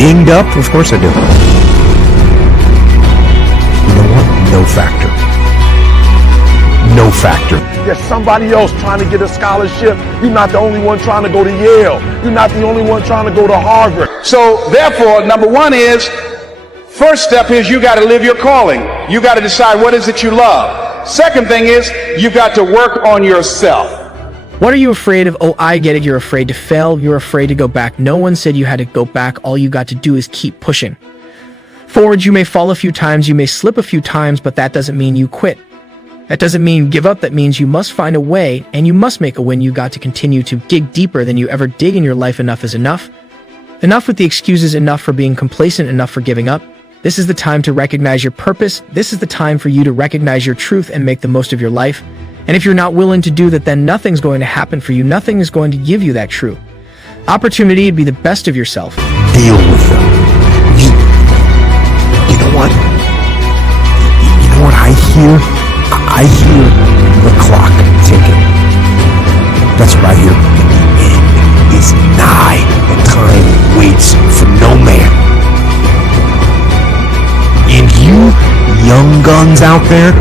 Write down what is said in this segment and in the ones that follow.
dinged up? Of course I do. You know what? No factor. No factor. There's somebody else trying to get a scholarship. You're not the only one trying to go to Yale. You're not the only one trying to go to Harvard. So therefore, number one is, first step is you got to live your calling. You got to decide what is it you love. Second thing is you've got to work on yourself. What are you afraid of? Oh, I get it. You're afraid to fail. You're afraid to go back. No one said you had to go back. All you got to do is keep pushing. Forward, you may fall a few times, you may slip a few times, but that doesn't mean you quit. That doesn't mean give up. That means you must find a way, and you must make a win. You got to continue to dig deeper than you ever dig in your life. Enough is enough. Enough with the excuses, enough for being complacent, enough for giving up. This is the time to recognize your purpose. This is the time for you to recognize your truth and make the most of your life. And if you're not willing to do that, then nothing's going to happen for you. Nothing is going to give you that true opportunity to be the best of yourself. Deal with them. You know what? You know what I hear? I hear the clock ticking. That's what I hear. The end is nigh, and time waits for no man. And you young guns out there,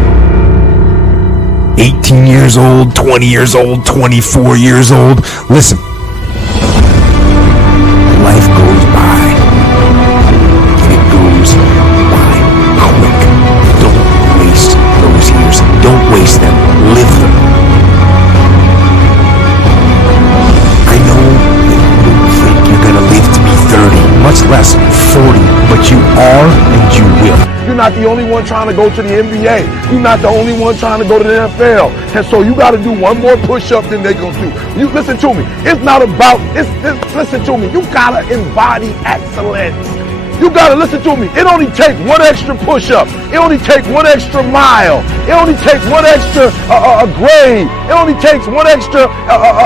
18 years old, 20 years old, 24 years old, listen. Life goes by, and it goes by quick. Don't waste those years. Don't waste them. Live them. I know that you don't think you're gonna live to be 30, much less 40, but you are and you will. You're not the only one trying to go to the NBA. You're not the only one trying to go to the NFL. And so you got to do one more push-up than they're going to do. You listen to me. It's not about, listen to me. You got to embody excellence. You got to listen to me. It only takes one extra push-up. It only takes one extra mile. It only takes one extra grade. It only takes one extra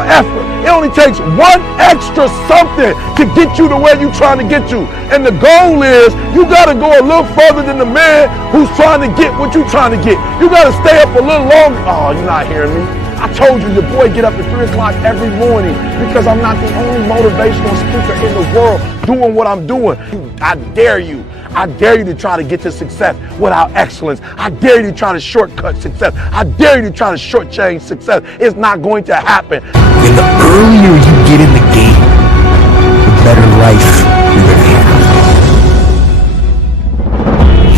effort. It only takes one extra something to get you to where you're trying to get to. And the goal is you got to go a little further than the man who's trying to get what you're trying to get. You got to stay up a little longer. Oh, you're not hearing me. I told you your boy get up at 3 o'clock every morning because I'm not the only motivational speaker in the world doing what I'm doing. I dare you. I dare you to try to get to success without excellence. I dare you to try to shortcut success. I dare you to try to shortchange success. It's not going to happen. And the earlier you get in the game, the better life you're going to have.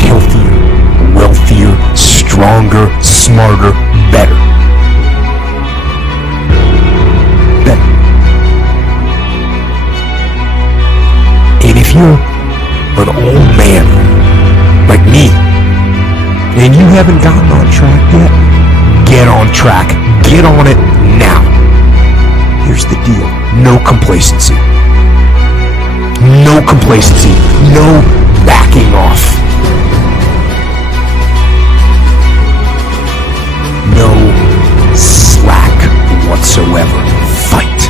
Healthier, wealthier, stronger, smarter, better. And if you're an old man like me and you haven't gotten on track yet, get on track. Get on it now. Here's the deal. No complacency. No complacency. No backing off. No slack whatsoever. Fight.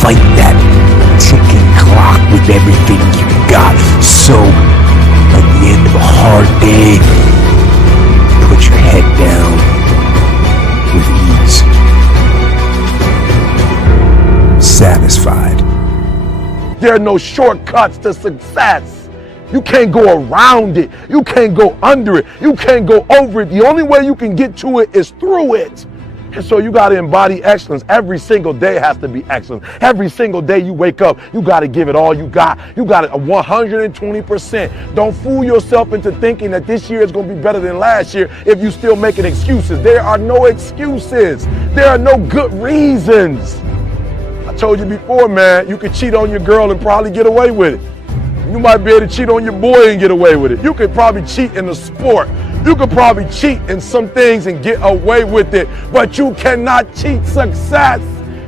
Fight that ticking clock with everything you got. So, at the end of a hard day, put your head down with ease. Satisfied. There are no shortcuts to success. You can't go around it. You can't go under it. You can't go over it. The only way you can get to it is through it. And so you got to embody excellence. Every single day has to be excellent. Every single day you wake up, you got to give it all you got. You got it 120%. Don't fool yourself into thinking that this year is going to be better than last year if you still making excuses. There are no excuses. There are no good reasons. I told you before, man, you could cheat on your girl and probably get away with it. You might be able to cheat on your boy and get away with it. You could probably cheat in the sport. You could probably cheat in some things and get away with it, but you cannot cheat success.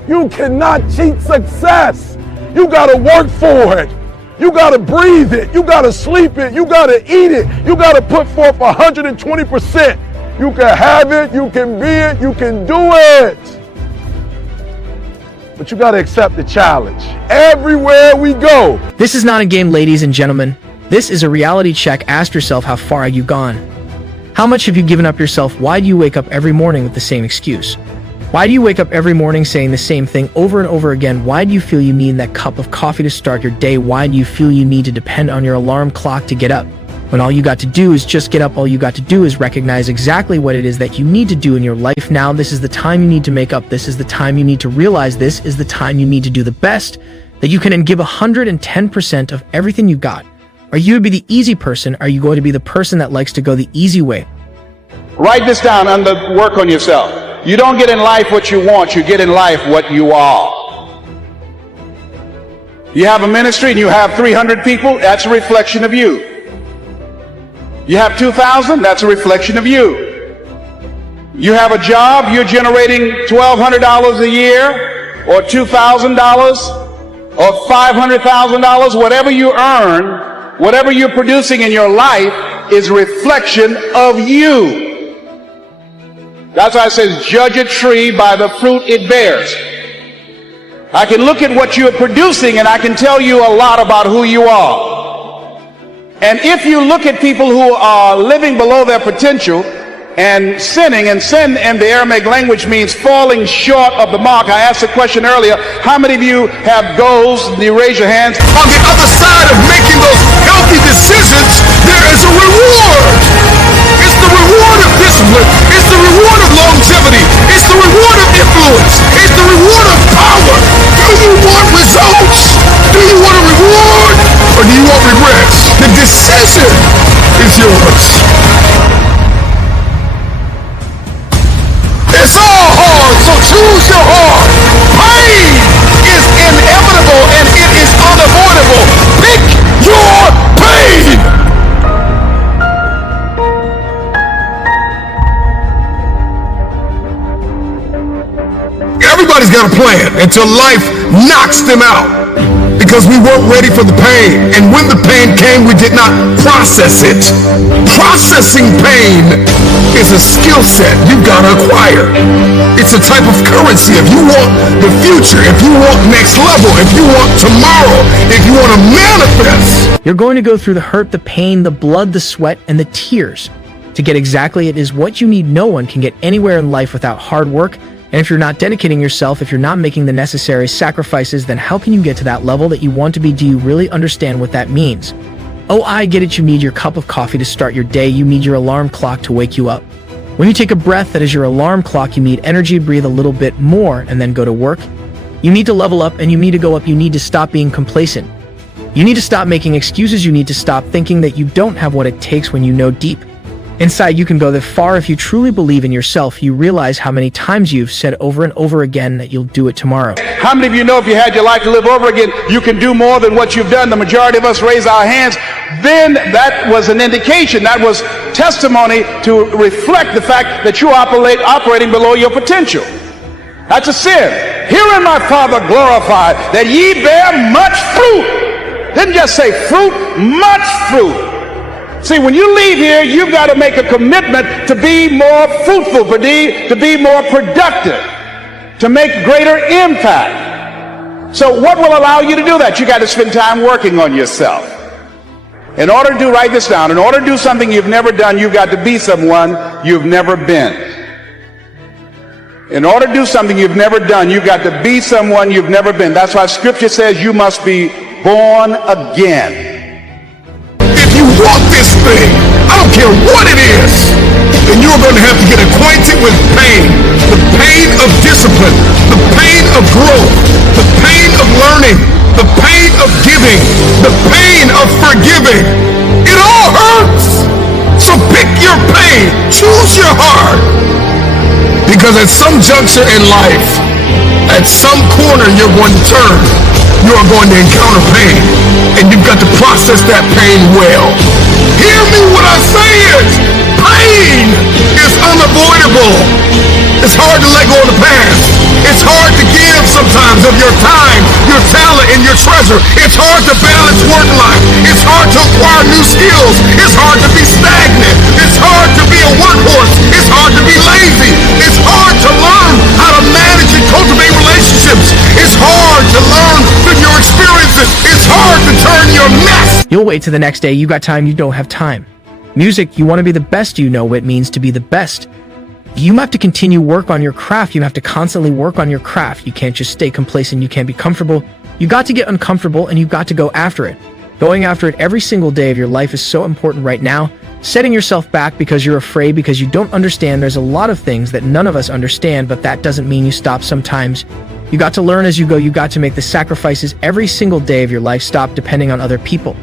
You cannot cheat success. You gotta work for it. You gotta breathe it. You gotta sleep it. You gotta eat it. You gotta put forth 120%. You can have it, you can be it, you can do it. But you gotta accept the challenge. Everywhere we go. This is not a game, ladies and gentlemen. This is a reality check. Ask yourself, how far have you gone? How much have you given up yourself? Why do you wake up every morning with the same excuse? Why do you wake up every morning saying the same thing over and over again? Why do you feel you need that cup of coffee to start your day? Why do you feel you need to depend on your alarm clock to get up? When all you got to do is just get up, all you got to do is recognize exactly what it is that you need to do in your life now. This is the time you need to make up. This is the time you need to realize. This is the time you need to do the best that you can and give 110% of everything you got. Are you going to be the easy person? Are you going to be the person that likes to go the easy way? Write this down under work on yourself. You don't get in life what you want, you get in life what you are. You have a ministry and you have 300 people, that's a reflection of you. You have 2,000, that's a reflection of you. You have a job, you're generating $1,200 a year, or $2,000, or $500,000, whatever you earn, whatever you're producing in your life is a reflection of you. That's why it says, judge a tree by the fruit it bears. I can look at what you're producing and I can tell you a lot about who you are. And if you look at people who are living below their potential and sinning, and sin in the Aramaic language means falling short of the mark. I asked a question earlier, how many of you have goals? You raise your hands. On the other side of making those healthy decisions, there is a reward. It's the reward of discipline. It's the reward of longevity. It's the reward of influence. It's the reward of power. Do you want results? Do you want a reward? Or do you want regrets? The decision is yours. It's all hard, so choose your heart. Pain is inevitable and it is unavoidable. Pick your pain. Everybody's got a plan until life knocks them out because we weren't ready for the pain. And when the pain came, we did not process it. Processing pain is a skill set you've got to acquire. It's a type of currency. If you want the future, if you want next level, if you want tomorrow, if you want to manifest. You're going to go through the hurt, the pain, the blood, the sweat, and the tears to get exactly it is what you need. No one can get anywhere in life without hard work. And if you're not dedicating yourself, if you're not making the necessary sacrifices, then how can you get to that level that you want to be? Do you really understand what that means? Oh, I get it. You need your cup of coffee to start your day. You need your alarm clock to wake you up. When you take a breath, that is your alarm clock. You need energy to breathe a little bit more and then go to work. You need to level up and you need to go up. You need to stop being complacent. You need to stop making excuses. You need to stop thinking that you don't have what it takes when you know deep inside you can go that far. If you truly believe in yourself, you realize how many times you've said over and over again that you'll do it tomorrow. How many of you know if you had your life to live over again, you can do more than what you've done? The majority of us raise our hands. Then that was an indication, that was testimony to reflect the fact that you operating below your potential. That's a sin. Herein my Father glorified, that ye bear much fruit. Didn't just say fruit, much fruit. See, when you leave here, you've got to make a commitment to be more fruitful, to be more productive, to make greater impact. So what will allow you to do that? You got to spend time working on yourself. In order to write this down, in order to do something you've never done, you've got to be someone you've never been. In order to do something you've never done, you've got to be someone you've never been. That's why Scripture says you must be born again. If you want this thing, I don't care what it is, then you're going to have to get acquainted with pain. The pain of discipline, the pain of growth, the pain of learning, the pain of giving, the pain of forgiving. It all hurts. So pick your pain. Choose your heart. Because at some juncture in life, at some corner you're going to turn, you are going to encounter pain, and you've got to process that pain well. Hear me when I say it. Pain is unavoidable. It's hard to let go of the past. It's hard to give sometimes of your time, your talent, and your treasure. It's hard to balance work life. It's hard to acquire new skills. It's hard to be stagnant. It's hard to be a workhorse. It's hard to be lazy. It's hard to learn how to manage and cultivate relationships. It's hard to learn through your experiences. It's hard to turn your mess. You'll wait till the next day. You got time. You don't have time. Music, you want to be the best. You know what it means to be the best. You have to continue work on your craft. You have to constantly work on your craft. You can't just stay complacent. You can't be comfortable. You got to get uncomfortable and you've got to go after it. Going after it every single day of your life is so important right now. Setting yourself back because you're afraid, because you don't understand. There's a lot of things that none of us understand, but that doesn't mean you stop sometimes. You got to learn as you go. You got to make the sacrifices every single day of your life. Stop depending on other people.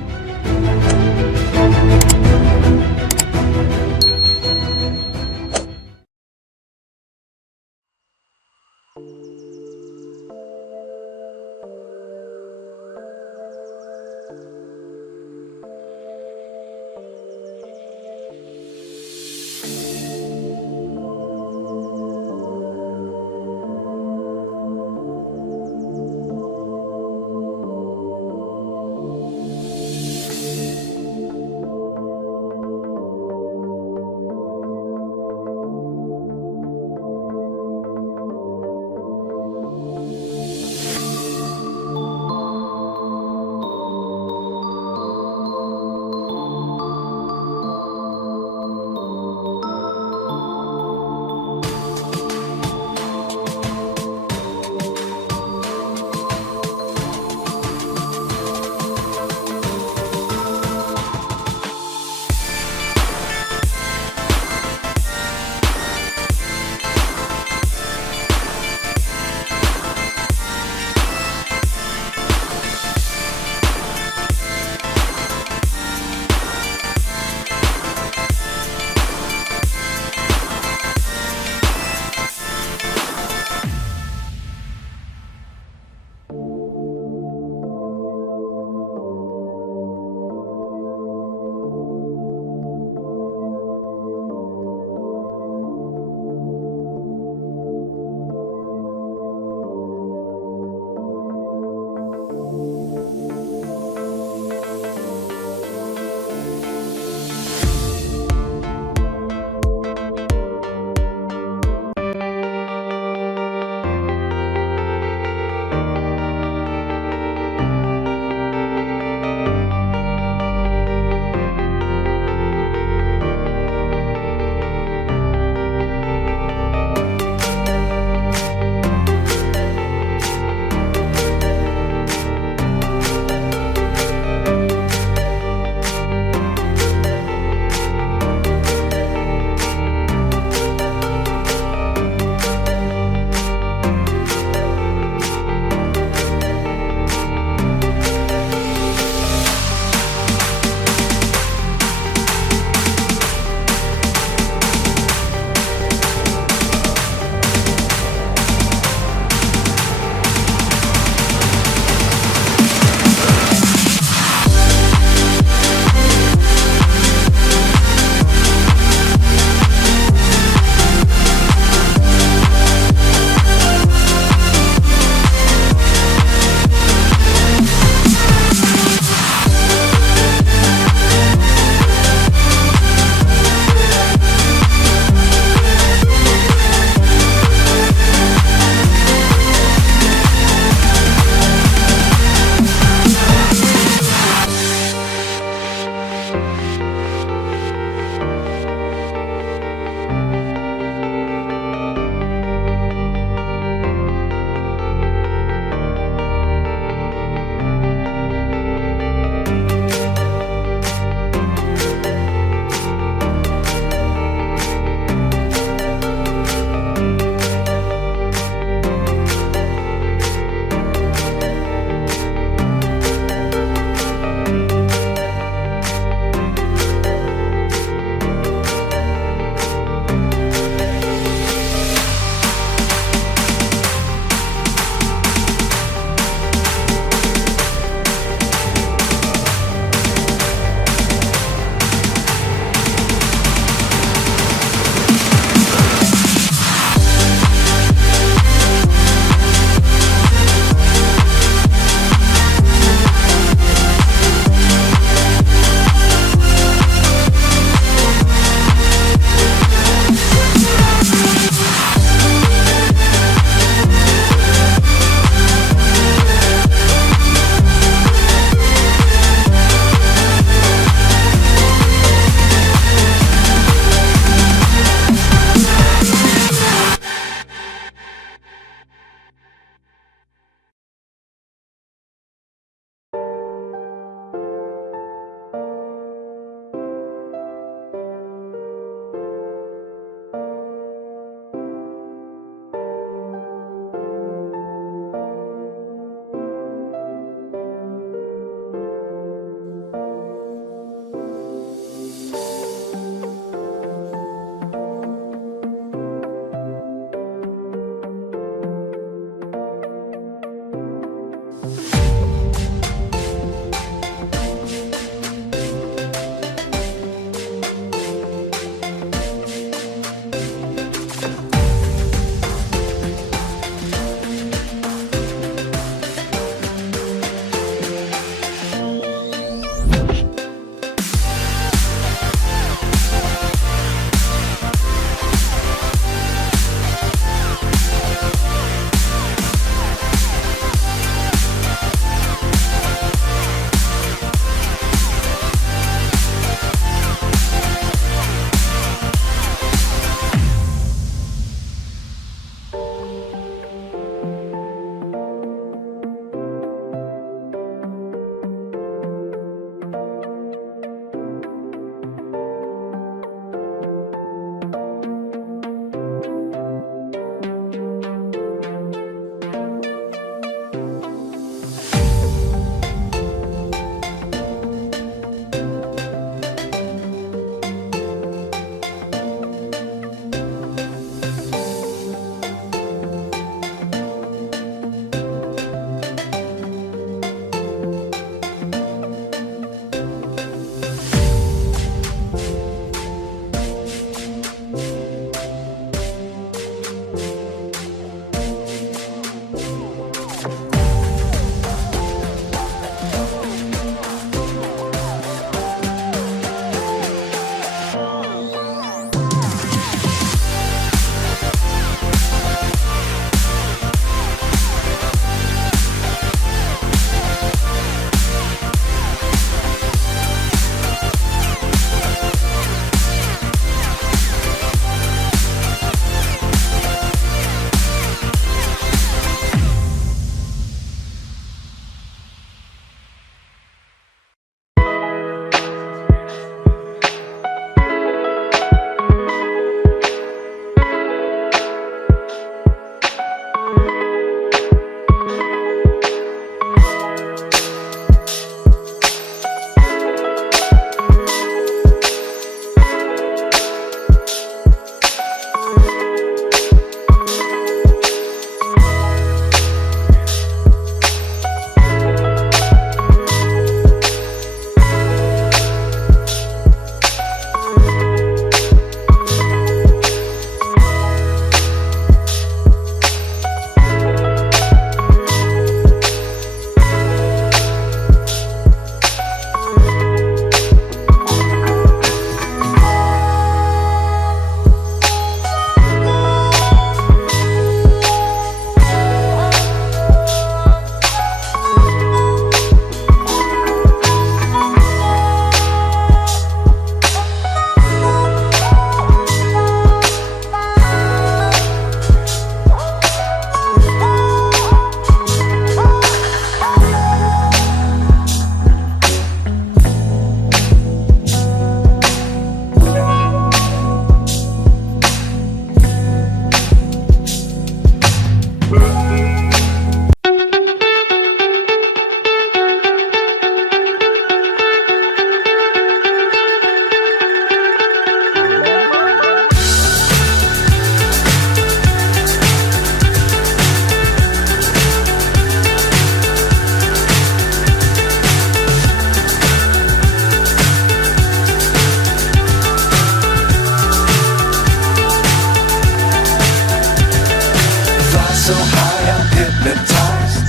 so high I'm hypnotized.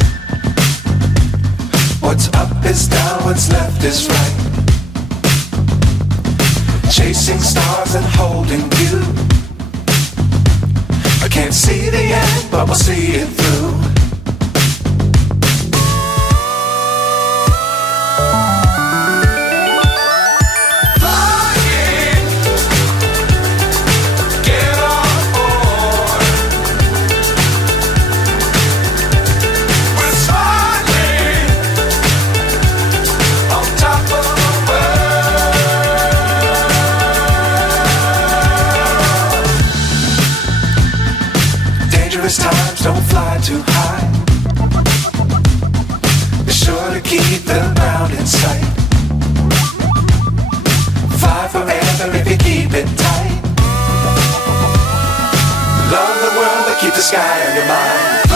What's up is down, what's left is right. Chasing stars and holding you. I can't see the end, but we'll see it through. Times don't fly too high. Be sure to keep the ground in sight. Fly forever if you keep it tight. Love the world but keep the sky on your mind.